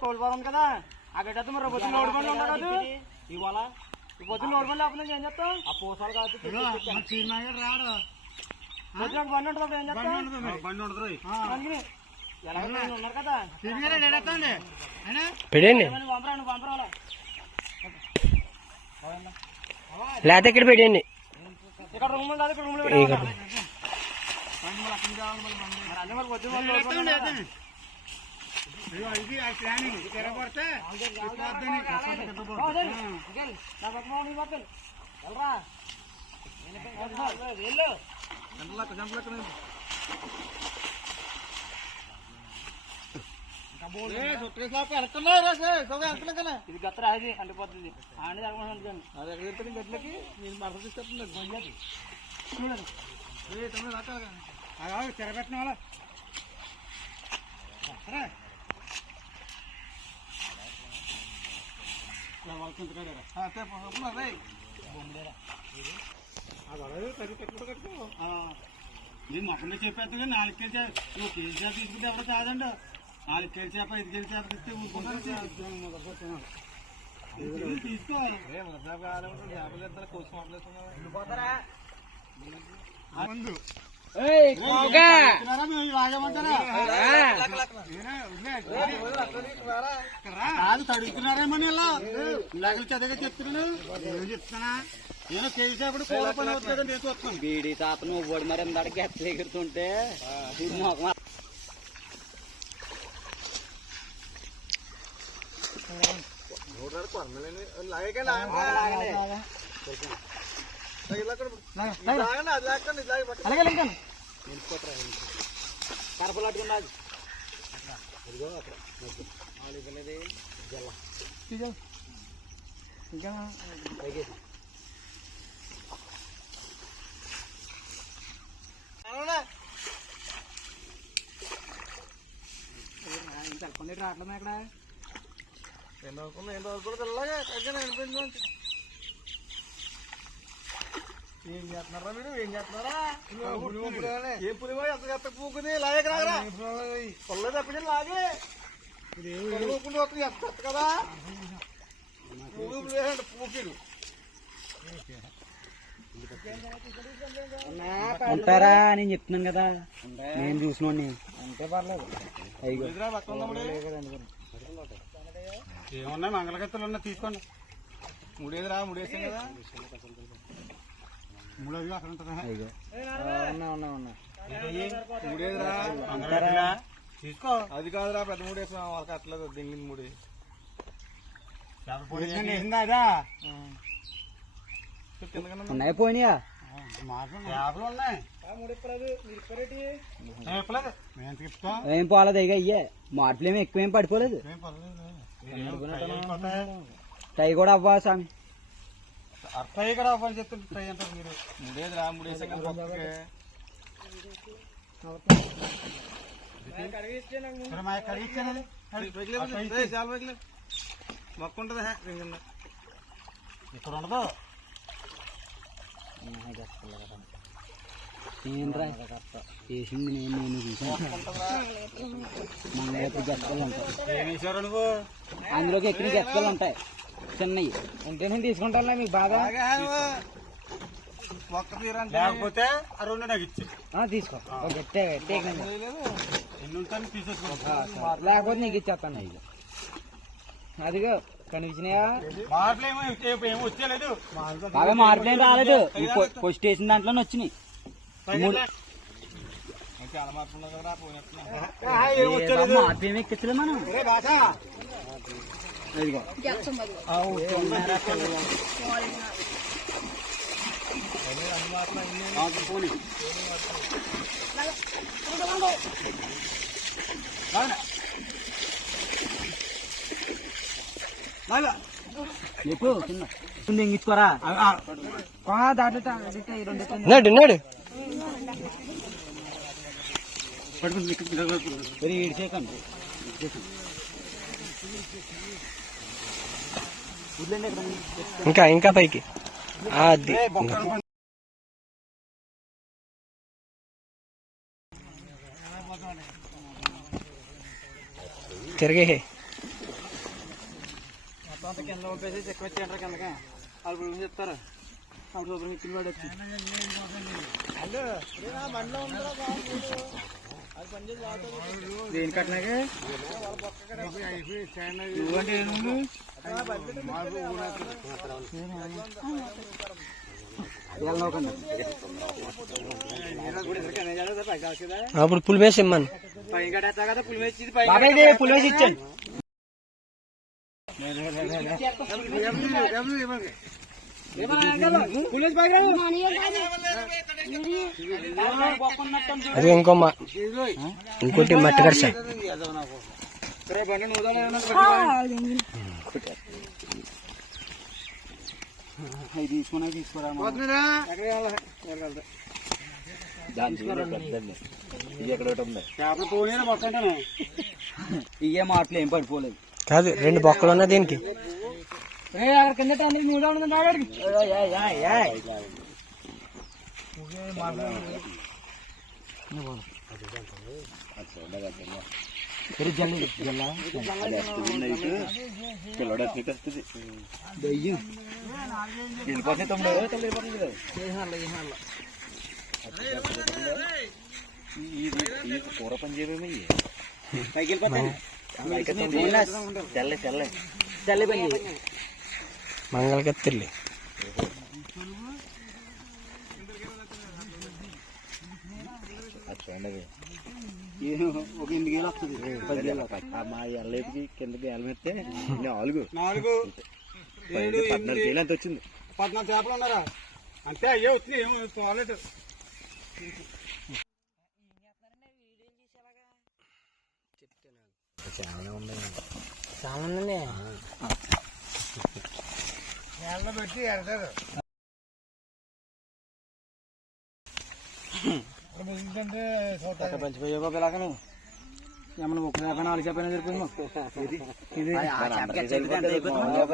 కోల్పోవాలి కదా ఆ గడ్డ మరి పొద్దున్న లోడుకొని ఉండదు ఇవాళ పొద్దున్న లోడుకొని లేకపోతే ఏం చేస్తాం ఆ పూసాలు కాదు రాడు బండి ఉంటుంది ఏం చేస్తాం బండి ఉంటుంది ఉన్నారు కదా పంపరాలు లేకపోతే ఇక్కడ పెట్టండి. ఇక్కడ రూమ్ కాదు ఇక్కడ రూమ్ ఇది గత్ర అది అంటిపోతుంది ఆడి జరగండి గట్లకి నేను మరణ తీసుకొస్తుంది తెరబెట్టిన వాళ్ళ మొక్కలు చెప్పేస్తా 4 కేజీ నువ్వు కేజీ చేప తీసుకుంటే ఎప్పుడు కాదండి 4 కేజీ చేప 5 కేజీ చేప ఇస్తే తీసుకోవాలి తడుగుతున్నారేమని ఇలా ఇలాగలు చదిగా చెప్తున్నాను నేను చెప్తానా నేను చేసేప్పుడు పూల పని అవుతుంది నేను చూస్తాను బీడీ తాతను ఒడి మరి అందరికి ఎట్లా ఎగురుతుంటే కరపలాట్టుకున్నది రావట్లేదు ఇక్కడ ఏం చేస్తున్నారా మీరు ఏం చేస్తున్నారా ఏం పులివో ఎంత చెత్త పూకుని లాగే రాగరా పొల్ల తప్పించి లాగే పూకుంటూ వస్తుంది ఎంత కదా పూకిడు ఉంటారా నేను చెప్తున్నాను కదా నేను చూసినోడిని అంతే పర్లేదు ఏమన్నా మంగళగత్తులు ఉన్నా తీసుకోండి ముడేదిరా ముడేసాం కదా మూడేది అక్కడ ఉంటుందా ముడేదిరా తీసుకో అది కాదురా పెద్ద మూడేసాం వాళ్ళకి అట్లేదు దింగి ముడి ఉన్నాయి పోయినాయా ఏం పోలేదు ఇక అయ్యే మార్పులు ఏమి ఎక్కువేం పడిపోలేదు టై కూడా అవ్వా స్వామి అర్థయ్య కూడా అవ్వాలి చెప్తుంది ట్రై అంటారు మీరు ముడేదిరా ముడేసా మొక్క ఉంటుంది ఇక్కడ ఉండదు వేసింది నేను చూసాను గెత్తలు ఉంటాయి నువ్వు అందులోకి ఎక్కిన గెత్తలు ఉంటాయి చిన్నవి ఉంటేనే తీసుకుంటా మీకు బాగా మొక్క లేకపోతే ఆ 2 నాకు ఇచ్చి తీసుకో ఎన్ని ఉంటాను తీసేసుకో లేకపోతే నీకు ఇచ్చేస్తాను ఇది అదిగో కనిపించినాయా ఏమో వచ్చేలేదు బాగా మార్పులు ఏం రాలేదు ఫస్ట్ వేసిన దాంట్లోనే వచ్చినాయి మార్పు ఏమి ఎక్కించలేదు మనం ఎంగించుకోరా దాంట్లో నాడు ఇంకా పైకి అది తిరిగి మొత్తం అంతా కింద పంపేసి ఎక్కువ వచ్చేయంటారు కిందకి వాళ్ళు పులుగు చెప్తారు వాళ్ళు శుభ్రం ఇచ్చిన పడవచ్చు దేని కట్టినాక అప్పుడు పులి వేసి ఇమ్మను పైన కట్టేస్తా కదా పులిమేసి పులివేసి ఇచ్చాను అది ఇంకోటి మట్టి కర్ష తీసుకున్నా తీసుకురా ఇవే మాటలు ఏం పడిపోలేదు కాదు 2 బొక్కలు ఉన్నాయి దీనికి కింద కూర పని చేయమేమి పైకి వెళ్ళిపోతాయి తెల్ల తెల్ల తెల్ల పని చేయి మంగళకత్తిర్లి ఒక 8 గేలు వస్తుంది మా ఎల్లకి కిందకి ఎల్లమెత్తే 4 4 7 14 గేలు ఎంత వచ్చింది 14 చేపలు ఉన్నారా అంటే అయ్యే వచ్చింది ఏం తోలేదు చాలా ఉన్నాయి పెట్టి ఎడతారు పంచిపోయే పిల్లకను ఏమన్నా 30 4 చెప్పైనా సరిపోయింది